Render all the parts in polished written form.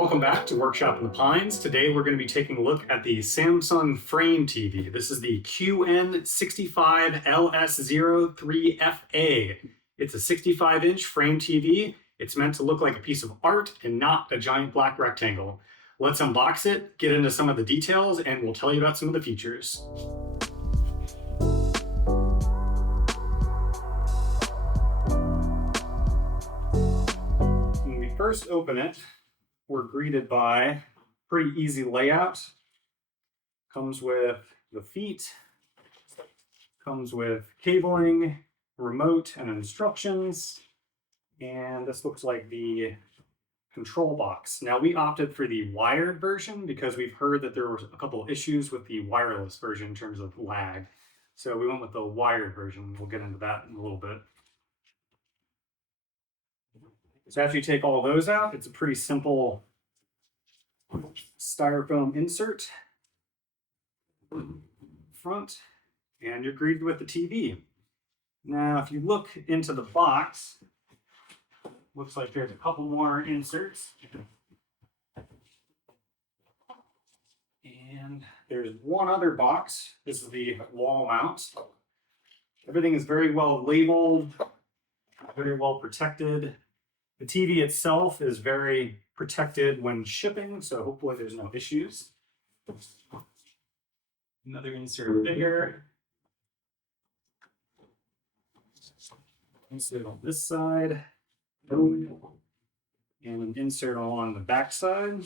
Welcome back to Workshop in the Pines. Today we're going to be taking a look at the Samsung Frame TV. This is the QN65LS03FA. It's a 65-inch frame TV. It's meant to look like a piece of art and not a giant black rectangle. Let's unbox it, get into some of the details, and we'll tell you about some of the features. When we first open it, we're greeted by a pretty easy layout. Comes with the feet, comes with cabling, remote, and instructions. And this looks like the control box. Now we opted for the wired version because we've heard that there were a couple issues with the wireless version in terms of lag. So we went with the wired version. We'll get into that in a little bit. So after you take all those out, it's a pretty simple styrofoam insert front, and you're greeted with the TV. Now, if you look into the box, looks like there's a couple more inserts. And there's one other box. This is the wall mount. Everything is very well labeled, very well protected. The TV itself is very protected when shipping, so hopefully there's no issues. Another insert bigger. Insert on this side. And an insert along the back side.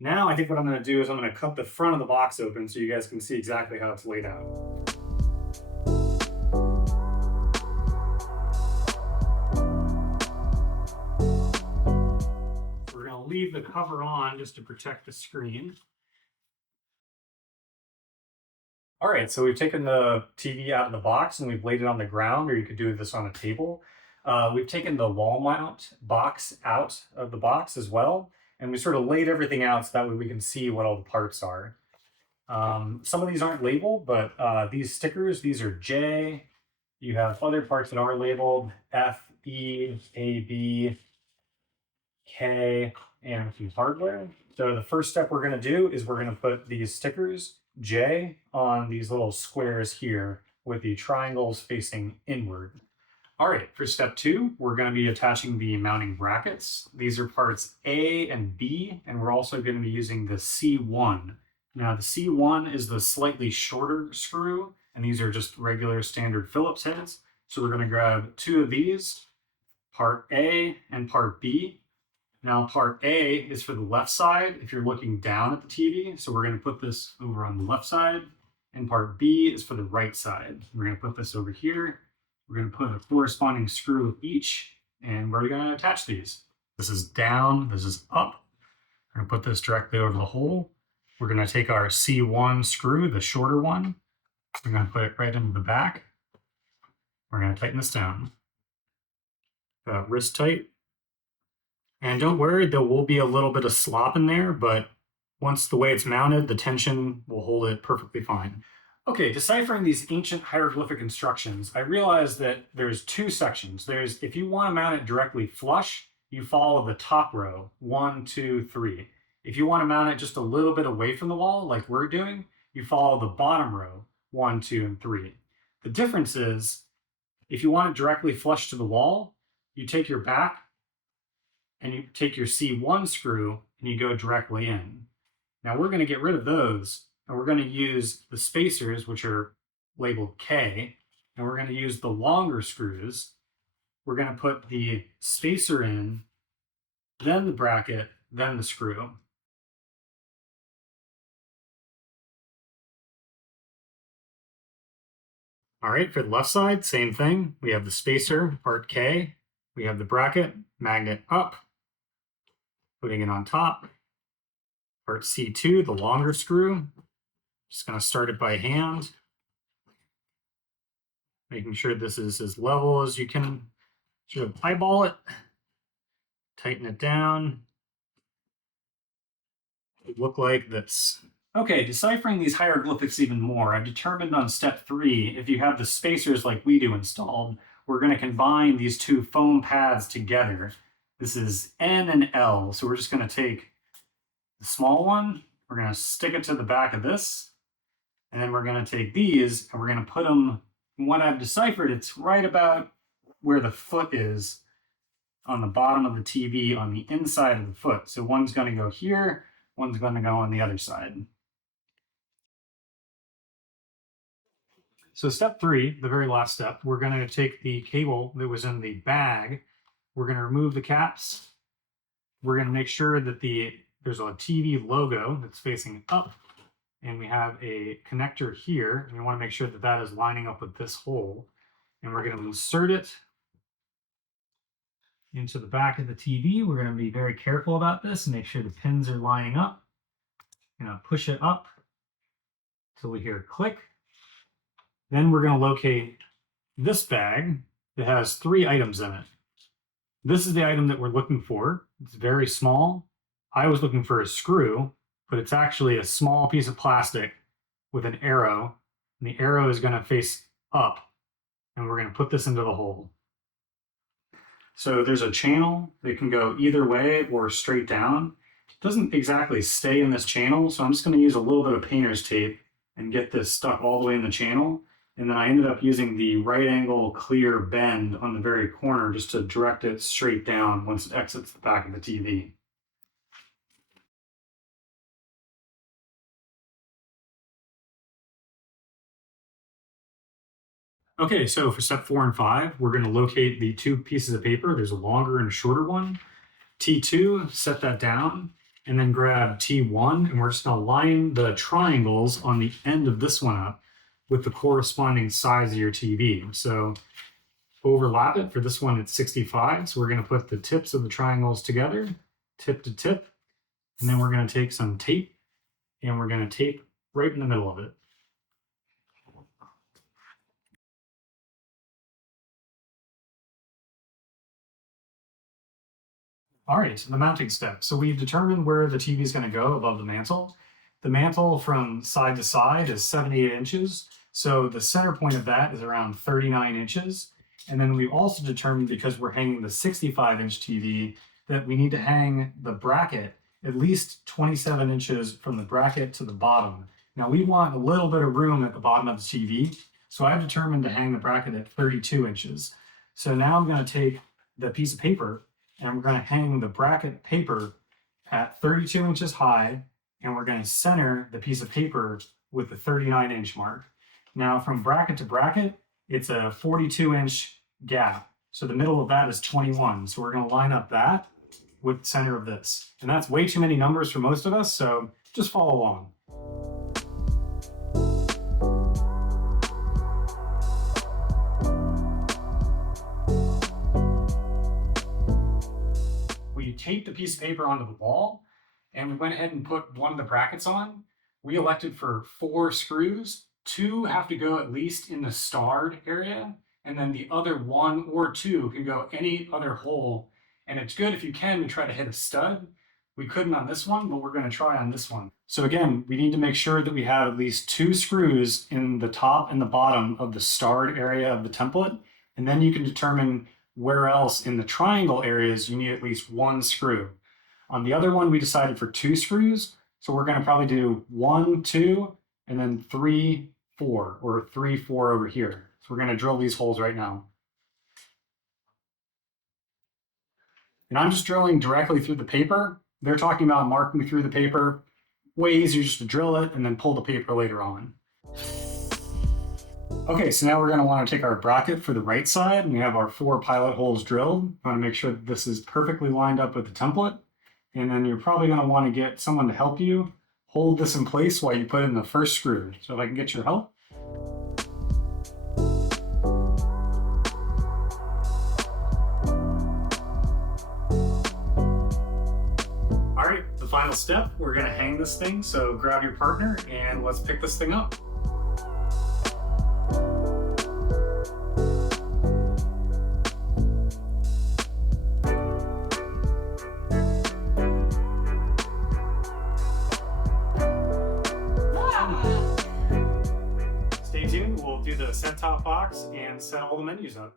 Now I think what I'm going to do is I'm going to cut the front of the box open so you guys can see exactly how it's laid out. Leave the cover on just to protect the screen. All right, so we've taken the TV out of the box and we've laid it on the ground, or you could do this on a table. We've taken the wall mount box out of the box as well, and we sort of laid everything out so that way we can see what all the parts are. Some of these aren't labeled, but these stickers, these are J. You have other parts that are labeled, F, E, A, B, K, and a few hardware. So the first step we're going to do is we're going to put these stickers J on these little squares here with the triangles facing inward. All right, for step 2, we're going to be attaching the mounting brackets. These are parts A and B, and we're also going to be using the C1. Now the C1 is the slightly shorter screw, and these are just regular standard Phillips heads. So we're going to grab 2 of these, part A and part B. Now part A is for the left side if you're looking down at the TV. So we're going to put this over on the left side. And part B is for the right side. We're going to put this over here. We're going to put a corresponding screw with each. And we're going to attach these. This is down, this is up. We're going to put this directly over the hole. We're going to take our C1 screw, the shorter one. We're going to put it right into the back. We're going to tighten this down. Wrist tight. And don't worry, there will be a little bit of slop in there, but once the way it's mounted, the tension will hold it perfectly fine. Okay, deciphering these ancient hieroglyphic instructions, I realized that there's 2 sections. There's, if you want to mount it directly flush, you follow the top row, 1, 2, 3. If you want to mount it just a little bit away from the wall, like we're doing, you follow the bottom row, 1, 2, and 3. The difference is, if you want it directly flush to the wall, you take your back, and you take your C1 screw and you go directly in. Now we're going to get rid of those, and we're going to use the spacers, which are labeled K, and we're going to use the longer screws. We're going to put the spacer in, then the bracket, then the screw. All right, for the left side, same thing. We have the spacer, part K. We have the bracket, magnet up, putting it on top. Part C2, the longer screw. Just going to start it by hand. Making sure this is as level as you can sort of eyeball it. Tighten it down. It look like this. Okay, deciphering these hieroglyphics even more, I've determined on step 3, if you have the spacers like we do installed, we're going to combine these two foam pads together. This is N and L. So we're just going to take the small one, we're going to stick it to the back of this, and then we're going to take these and we're going to put them, from what I've deciphered, it's right about where the foot is on the bottom of the TV on the inside of the foot. So one's going to go here, one's going to go on the other side. So step 3, the very last step, we're going to take the cable that was in the bag, we're going to remove the caps, we're going to make sure that there's a TV logo that's facing up, and we have a connector here, and we want to make sure that that is lining up with this hole, and we're going to insert it into the back of the TV. We're going to be very careful about this and make sure the pins are lining up. I'm going to push it up until we hear a click. Then we're going to locate this bag that has 3 items in it. This is the item that we're looking for. It's very small. I was looking for a screw, but it's actually a small piece of plastic with an arrow. And the arrow is going to face up, and we're going to put this into the hole. So there's a channel that can go either way or straight down. It doesn't exactly stay in this channel, so I'm just going to use a little bit of painter's tape and get this stuck all the way in the channel. And then I ended up using the right angle clear bend on the very corner just to direct it straight down once it exits the back of the TV. Okay, so for step 4 and 5, we're going to locate the 2 pieces of paper. There's a longer and a shorter one. T2, set that down, and then grab T1, and we're just going to line the triangles on the end of this one up with the corresponding size of your TV. So overlap it. For this one, it's 65. So we're going to put the tips of the triangles together, tip to tip, and then we're going to take some tape, and we're going to tape right in the middle of it. All right, so the mounting step. So we've determined where the TV is going to go above the mantle. The mantle from side to side is 78 inches. So the center point of that is around 39 inches. And then we also determined, because we're hanging the 65-inch TV, that we need to hang the bracket at least 27 inches from the bracket to the bottom. Now we want a little bit of room at the bottom of the TV. So I've determined to hang the bracket at 32 inches. So now I'm going to take the piece of paper and we're going to hang the bracket paper at 32 inches high, and we're going to center the piece of paper with the 39-inch mark. Now from bracket to bracket, it's a 42-inch gap. So the middle of that is 21. So we're going to line up that with the center of this. And that's way too many numbers for most of us, so just follow along. We taped the piece of paper onto the wall, and we went ahead and put one of the brackets on. We elected for 4 screws. 2 have to go at least in the starred area, and then the other 1 or 2 can go any other hole. And it's good if you can to try to hit a stud. We couldn't on this one, but we're going to try on this one. So again, we need to make sure that we have at least 2 screws in the top and the bottom of the starred area of the template, and then you can determine where else in the triangle areas you need at least 1 screw. On the other one, we decided for 2 screws, so we're going to probably do 1, 2, and then 3, 4, or 3, 4 over here. So we're going to drill these holes right now. And I'm just drilling directly through the paper. They're talking about marking through the paper. Way easier just to drill it and then pull the paper later on. Okay, so now we're going to want to take our bracket for the right side, and we have our 4 pilot holes drilled. We want to make sure that this is perfectly lined up with the template. And then you're probably going to want to get someone to help you hold this in place while you put in the first screw. So if I can get your help. All right, the final step, we're going to hang this thing. So grab your partner and let's pick this thing up. Stay tuned, we'll do the set-top box and set all the menus up.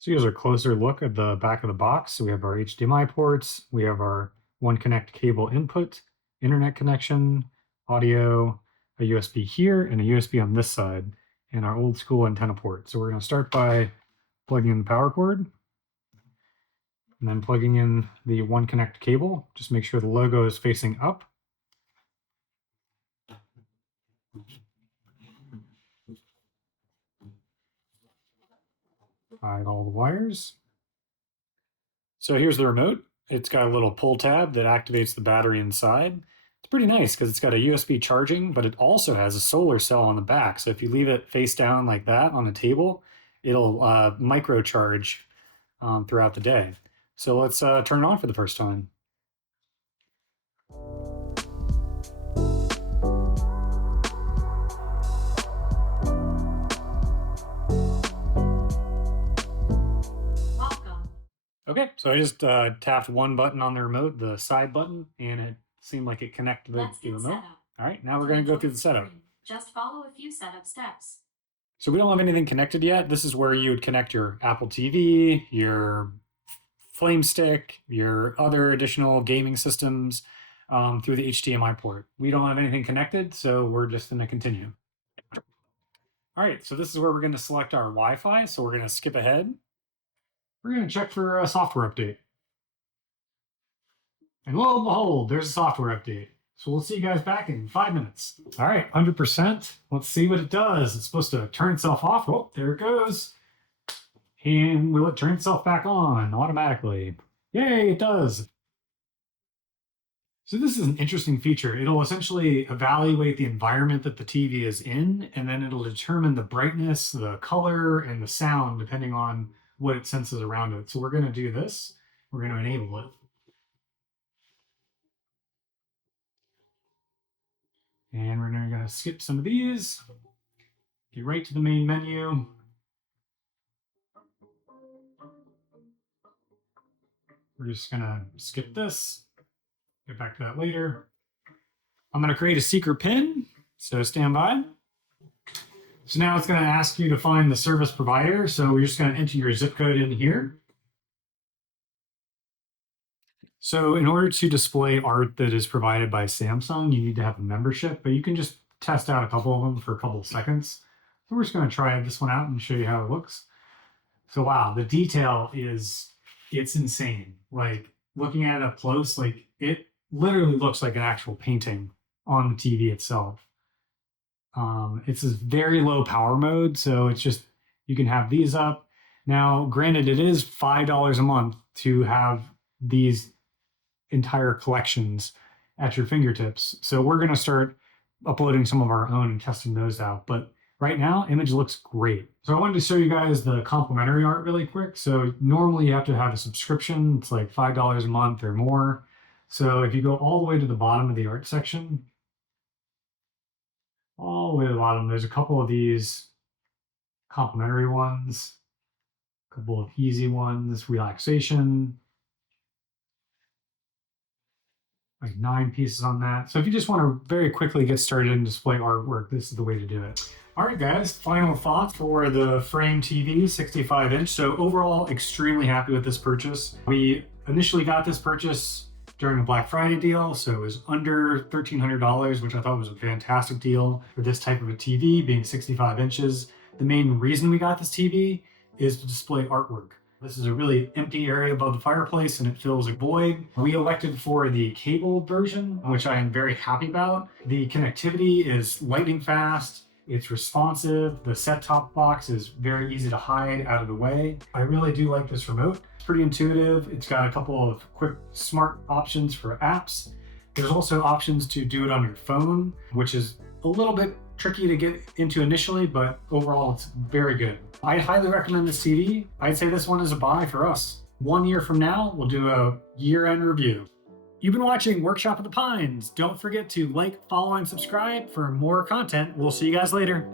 So here's a closer look at the back of the box. So we have our HDMI ports, we have our One Connect cable input, internet connection, audio, a USB here, and a USB on this side, and our old school antenna port. So we're going to start by plugging in the power cord, and then plugging in the One Connect cable. Just make sure the logo is facing up. Hide all the wires. So here's the remote. It's got a little pull tab that activates the battery inside. It's pretty nice because it's got a USB charging, but it also has a solar cell on the back. So if you leave it face down like that on a table, it'll microcharge throughout the day. So let's turn it on for the first time. Okay, so I just tapped one button on the remote, the side button, and it seemed like it connected the remote. All right, now we're going to go through the setup. Just follow a few setup steps. So we don't have anything connected yet. This is where you would connect your Apple TV, your Flame Stick, your other additional gaming systems through the HDMI port. We don't have anything connected, so we're just going to continue. All right, so this is where we're going to select our Wi-Fi. So we're going to skip ahead. We're going to check for a software update. And lo and behold, there's a software update. So we'll see you guys back in 5 minutes. All right, 100%. Let's see what it does. It's supposed to turn itself off. Oh, there it goes. And will it turn itself back on automatically? Yay, it does. So this is an interesting feature. It'll essentially evaluate the environment that the TV is in, and then it'll determine the brightness, the color, and the sound depending on what it senses around it. So we're going to do this. We're going to enable it. And we're going to skip some of these. Get right to the main menu. We're just going to skip this. Get back to that later. I'm going to create a secret PIN, so stand by. So now it's going to ask you to find the service provider. So we're just going to enter your zip code in here. So in order to display art that is provided by Samsung, you need to have a membership, but you can just test out a couple of them for a couple of seconds. So we're just going to try this one out and show you how it looks. So wow, the detail it's insane. Like looking at it up close, like it literally looks like an actual painting on the TV itself. It's a very low power mode, so it's just, you can have these up. Now, granted, it is $5 a month to have these entire collections at your fingertips. So we're going to start uploading some of our own and testing those out. But right now, image looks great. So I wanted to show you guys the complimentary art really quick. So normally you have to have a subscription. It's like $5 a month or more. So if you go all the way to the bottom of the art section, all the way to the bottom, there's a couple of these complimentary ones, a couple of easy ones, relaxation, like 9 pieces on that. So if you just want to very quickly get started and display artwork, this is the way to do it. All right, guys, final thoughts for the Frame TV 65-inch. So overall, extremely happy with this purchase. We initially got this purchase during a Black Friday deal, so it was under $1,300, which I thought was a fantastic deal for this type of a TV, being 65 inches. The main reason we got this TV is to display artwork. This is a really empty area above the fireplace and it fills a void. We elected for the cable version, which I am very happy about. The connectivity is lightning fast. It's responsive. The set-top box is very easy to hide out of the way. I really do like this remote. It's pretty intuitive. It's got a couple of quick smart options for apps. There's also options to do it on your phone, which is a little bit tricky to get into initially, but overall it's very good. I highly recommend this TV. I'd say this one is a buy for us. 1 year from now, we'll do a year-end review. You've been watching Workshop of the Pines. Don't forget to like, follow, and subscribe for more content. We'll see you guys later.